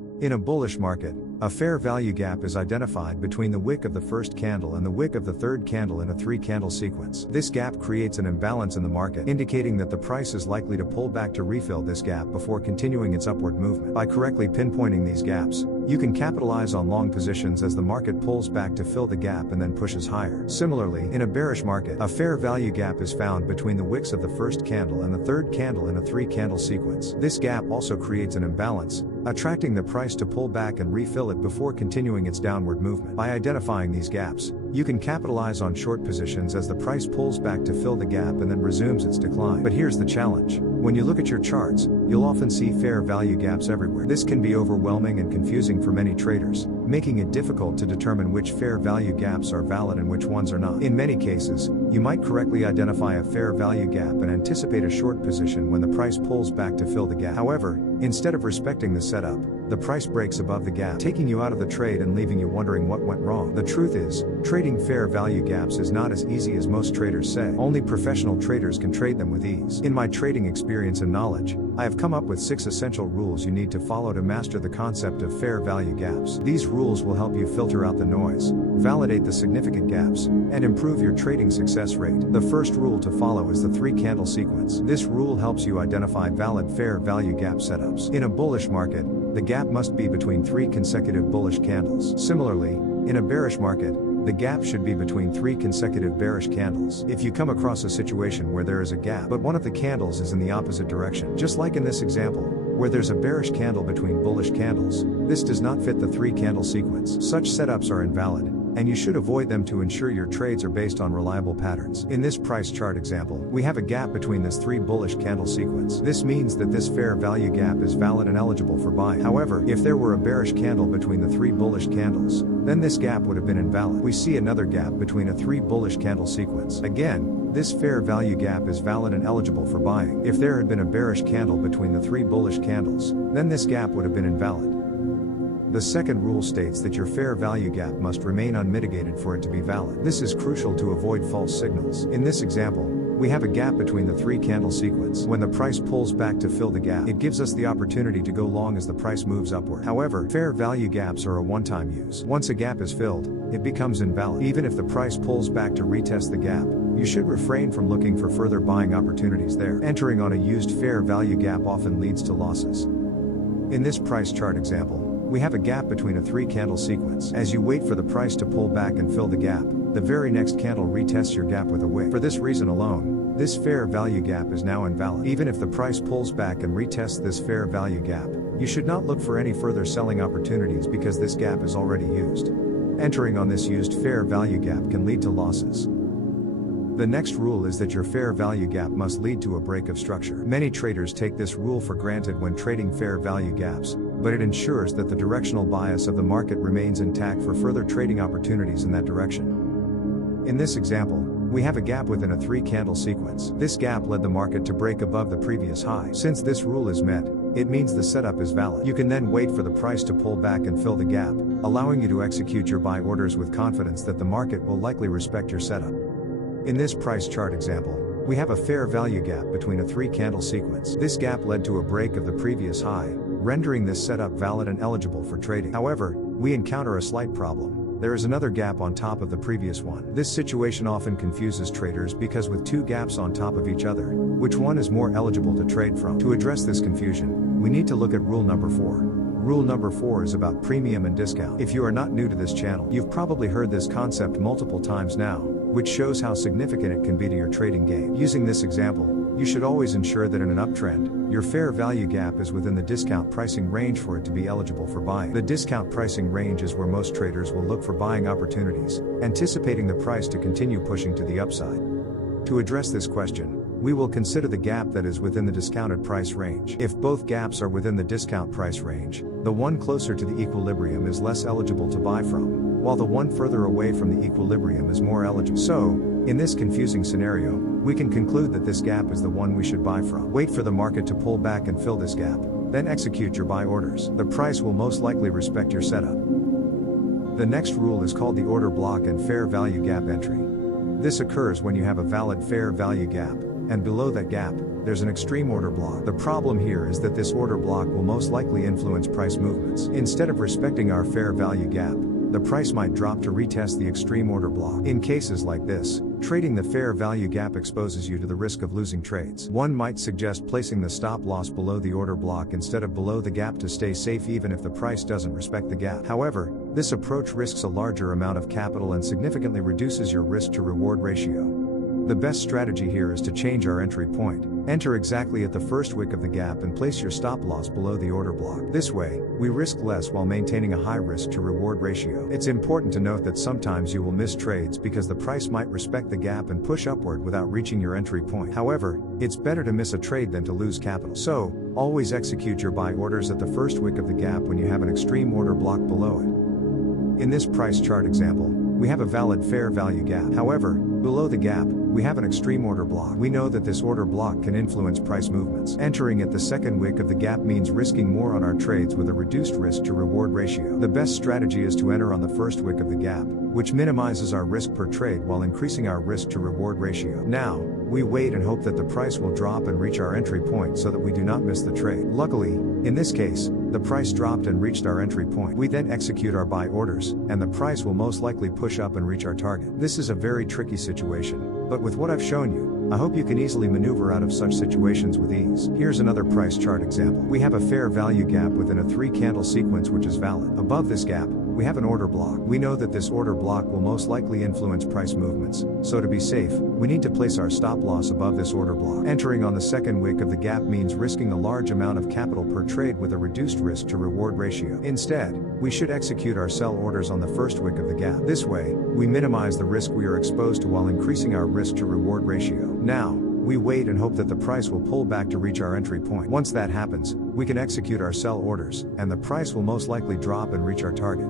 In a bullish market, a fair value gap is identified between the wick of the first candle and the wick of the third candle in a 3-candle sequence. This gap creates an imbalance in the market, indicating that the price is likely to pull back to refill this gap before continuing its upward movement. By correctly pinpointing these gaps, you can capitalize on long positions as the market pulls back to fill the gap and then pushes higher. Similarly, in a bearish market, a fair value gap is found between the wicks of the first candle and the third candle in a 3-candle sequence. This gap also creates an imbalance, attracting the price to pull back and refill it before continuing its downward movement. By identifying these gaps, you can capitalize on short positions as the price pulls back to fill the gap and then resumes its decline. But here's the challenge. When you look at your charts, you'll often see fair value gaps everywhere. This can be overwhelming and confusing for many traders, making it difficult to determine which fair value gaps are valid and which ones are not. In many cases, you might correctly identify a fair value gap and anticipate a short position when the price pulls back to fill the gap. However, instead of respecting the setup, the price breaks above the gap, taking you out of the trade and leaving you wondering what went wrong. The truth is, trading fair value gaps is not as easy as most traders say. Only professional traders can trade them with ease. In my trading experience and knowledge, I have come up with 6 essential rules you need to follow to master the concept of fair value gaps. These rules will help you filter out the noise, validate the significant gaps, and improve your trading success rate. The first rule to follow is the 3-candle sequence. This rule helps you identify valid fair value gap setups. In a bullish market, the gap must be between 3 consecutive bullish candles. Similarly, in a bearish market, the gap should be between 3 consecutive bearish candles. If you come across a situation where there is a gap but one of the candles is in the opposite direction, just like in this example, where there's a bearish candle between bullish candles, this does not fit the 3-candle sequence. Such setups are invalid, and you should avoid them to ensure your trades are based on reliable patterns. In this price chart example, we have a gap between this 3 bullish candle sequence. This means that this fair value gap is valid and eligible for buying. However, if there were a bearish candle between the 3 bullish candles, then this gap would have been invalid. We see another gap between a 3 bullish candle sequence. Again, this fair value gap is valid and eligible for buying. If there had been a bearish candle between the 3 bullish candles, then this gap would have been invalid. The second rule states that your fair value gap must remain unmitigated for it to be valid. This is crucial to avoid false signals. In this example, we have a gap between the 3-candle sequence. When the price pulls back to fill the gap, it gives us the opportunity to go long as the price moves upward. However, fair value gaps are a one-time use. Once a gap is filled, it becomes invalid. Even if the price pulls back to retest the gap, you should refrain from looking for further buying opportunities there. Entering on a used fair value gap often leads to losses. In this price chart example, we have a gap between a 3-candle sequence. As you wait for the price to pull back and fill the gap, the very next candle retests your gap with a wick. For this reason alone, this fair value gap is now invalid. Even if the price pulls back and retests this fair value gap, you should not look for any further selling opportunities because this gap is already used. Entering on this used fair value gap can lead to losses. The next rule is that your fair value gap must lead to a break of structure. Many traders take this rule for granted when trading fair value gaps, but it ensures that the directional bias of the market remains intact for further trading opportunities in that direction. In this example, we have a gap within a 3-candle sequence. This gap led the market to break above the previous high. Since this rule is met, it means the setup is valid. You can then wait for the price to pull back and fill the gap, allowing you to execute your buy orders with confidence that the market will likely respect your setup. In this price chart example, we have a fair value gap between a 3-candle sequence. This gap led to a break of the previous high, rendering this setup valid and eligible for trading. However, we encounter a slight problem. There is another gap on top of the previous one. This situation often confuses traders because with 2 gaps on top of each other, which one is more eligible to trade from? To address this confusion, we need to look at rule number 4. Rule number 4 is about premium and discount. If you are not new to this channel, you've probably heard this concept multiple times now, which shows how significant it can be to your trading game. Using this example, you should always ensure that in an uptrend, your fair value gap is within the discount pricing range for it to be eligible for buying. The discount pricing range is where most traders will look for buying opportunities, anticipating the price to continue pushing to the upside. To address this question, we will consider the gap that is within the discounted price range. If both gaps are within the discount price range, the one closer to the equilibrium is less eligible to buy from, while the one further away from the equilibrium is more eligible. So, in this confusing scenario, we can conclude that this gap is the one we should buy from. Wait for the market to pull back and fill this gap, then execute your buy orders. The price will most likely respect your setup. The next rule is called the order block and fair value gap entry. This occurs when you have a valid fair value gap, and below that gap, there's an extreme order block. The problem here is that this order block will most likely influence price movements. Instead of respecting our fair value gap, the price might drop to retest the extreme order block. In cases like this, trading the fair value gap exposes you to the risk of losing trades. One might suggest placing the stop loss below the order block instead of below the gap to stay safe even if the price doesn't respect the gap. However, this approach risks a larger amount of capital and significantly reduces your risk to reward ratio. The best strategy here is to change our entry point. Enter exactly at the first wick of the gap and place your stop loss below the order block. This way, we risk less while maintaining a high risk to reward ratio. It's important to note that sometimes you will miss trades because the price might respect the gap and push upward without reaching your entry point. However, it's better to miss a trade than to lose capital. So, always execute your buy orders at the first wick of the gap when you have an extreme order block below it. In this price chart example, we have a valid fair value gap. However, below the gap, we have an extreme order block. We know that this order block can influence price movements. Entering at the second wick of the gap means risking more on our trades with a reduced risk to reward ratio. The best strategy is to enter on the first wick of the gap, which minimizes our risk per trade while increasing our risk to reward ratio. Now, we wait and hope that the price will drop and reach our entry point so that we do not miss the trade. Luckily, in this case, the price dropped and reached our entry point. We then execute our buy orders, and the price will most likely push up and reach our target. This is a very tricky situation, but with what I've shown you, I hope you can easily maneuver out of such situations with ease. Here's another price chart example. We have a fair value gap within a 3-candle sequence which is valid. Above this gap, we have an order block. We know that this order block will most likely influence price movements, so to be safe, we need to place our stop loss above this order block. Entering on the second wick of the gap means risking a large amount of capital per trade with a reduced risk to reward ratio. Instead, we should execute our sell orders on the first wick of the gap. This way, we minimize the risk we are exposed to while increasing our risk to reward ratio. Now, we wait and hope that the price will pull back to reach our entry point. Once that happens, we can execute our sell orders, and the price will most likely drop and reach our target.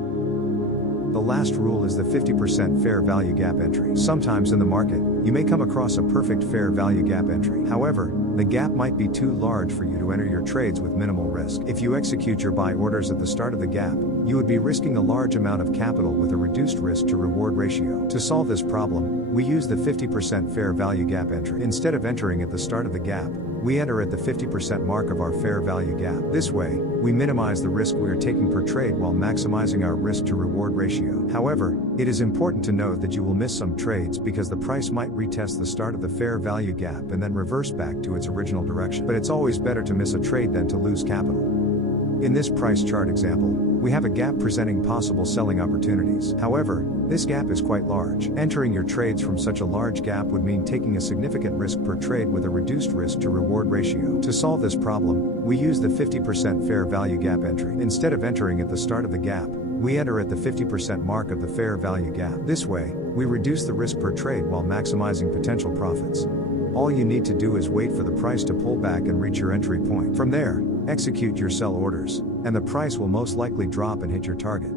The last rule is the 50% fair value gap entry. Sometimes in the market, you may come across a perfect fair value gap entry. However, the gap might be too large for you to enter your trades with minimal risk. If you execute your buy orders at the start of the gap, you would be risking a large amount of capital with a reduced risk to reward ratio. To solve this problem, we use the 50% fair value gap entry. Instead of entering at the start of the gap, we enter at the 50% mark of our fair value gap. This way, we minimize the risk we are taking per trade while maximizing our risk to reward ratio. However, it is important to note that you will miss some trades because the price might retest the start of the fair value gap and then reverse back to its original direction. But it's always better to miss a trade than to lose capital. In this price chart example, we have a gap presenting possible selling opportunities. However, this gap is quite large. Entering your trades from such a large gap would mean taking a significant risk per trade with a reduced risk to reward ratio. To solve this problem, we use the 50% fair value gap entry. Instead of entering at the start of the gap, we enter at the 50% mark of the fair value gap. This way, we reduce the risk per trade while maximizing potential profits. All you need to do is wait for the price to pull back and reach your entry point. From there, execute your sell orders, and the price will most likely drop and hit your target.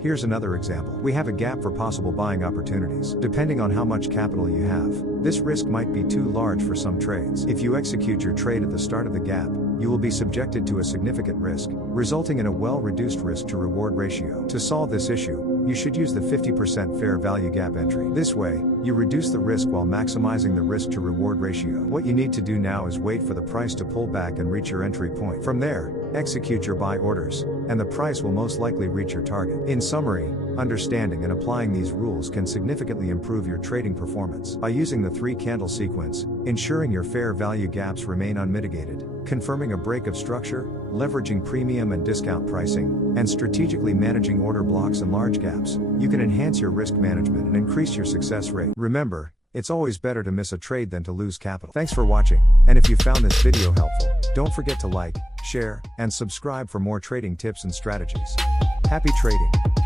Here's another example. We have a gap for possible buying opportunities. Depending on how much capital you have, this risk might be too large for some trades. If you execute your trade at the start of the gap, you will be subjected to a significant risk, resulting in a well-reduced risk to reward ratio. To solve this issue, you should use the 50% fair value gap entry. This way, you reduce the risk while maximizing the risk to reward ratio. What you need to do now is wait for the price to pull back and reach your entry point. From there, execute your buy orders, and the price will most likely reach your target. In summary, understanding and applying these rules can significantly improve your trading performance. By using the 3-candle sequence, ensuring your fair value gaps remain unmitigated, confirming a break of structure, leveraging premium and discount pricing, and strategically managing order blocks and large gaps, you can enhance your risk management and increase your success rate. Remember, it's always better to miss a trade than to lose capital. Thanks for watching, and if you found this video helpful, don't forget to like, share, and subscribe for more trading tips and strategies. Happy trading!